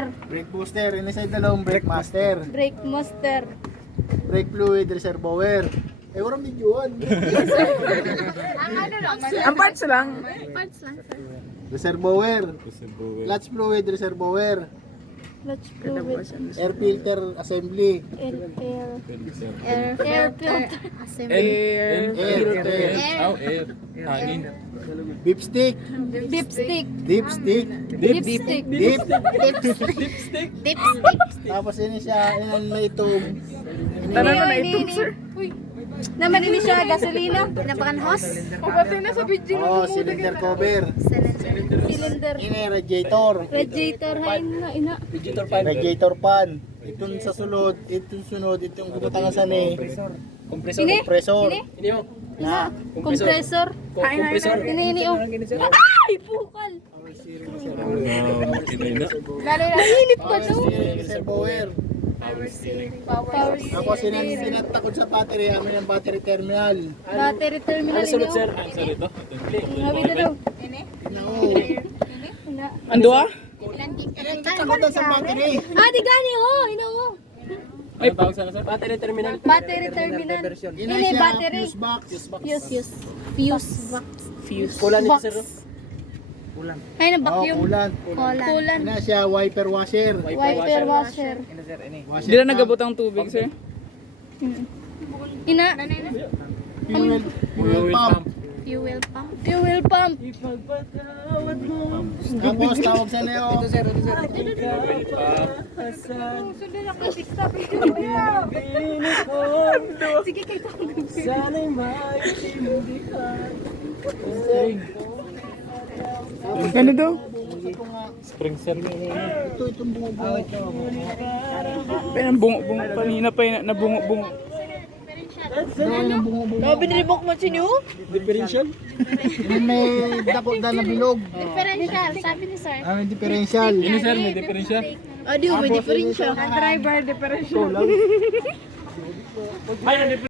booster. Brake booster. Inside dalawang brake master. Brake master. Brake fluid reservoir. Walang videoan. Ang ano lang. Ang parts lang. Parts lang, sir. Reservoir. Clutch fluid reservoir. Clutch fluid. Air filter assembly. Air filter. Air. Hangin. Beef stick. Dipstick. Deep stick. Dipstick. Deep. Dipstick. Tapos ini siya. Yan may itong. Tanan mo na itong, sir. Uy. Naman ini siya gasolina. Pinapakan hose. O, pati na sa video. Oh, cylinder cover. Cylinder. Ini radiator. Radiator. Hain na ina. Radiator fan. Itong sa sulod. Itong sunod. Itong gumatangan sa ni. Ini. Compressor. Ini. Na. Compressor. Hain. Ini oh. Ay, bukal. Lalo na init pa Power to. steering reservoir. Power Ako sinatakot sa battery. Amin ang battery terminal. battery terminal. Sunod sir. Sorry to. Ngawi na daw. No. Ina. Ando ah? Takot na sa battery. Ah, di gani oh. Ina oh. Ay, tawag sana sir. Battery terminal. Battery terminal. Ina Ini siya. battery. Fuse box. Fuse box. Fuse. Kulan nito Box. sir. Ay, na Oh, vacuum. coolant. Coolant. Ina siya. Wiper washer. Wiper washer. Washer Di na pump. nagabot ang tubig, sir. Ina. Fuel pump. Fuel pump. Fuel pump. Tapos tawag sa Leo. Sundan ako na TikTok. Sige kayo. Sana'y maintindihan. Ano daw? Spring sir. Itong bungo-bungo. Pero ang bungo-bungo. Panina pa yun. Nabungo-bungo. Binilibok mo sinyo? Differential? Yung may dako na bilog. Differential, sabi ni sir. May differential. Ano sir? May differential? Audio, may differential. Driver differential. Ay,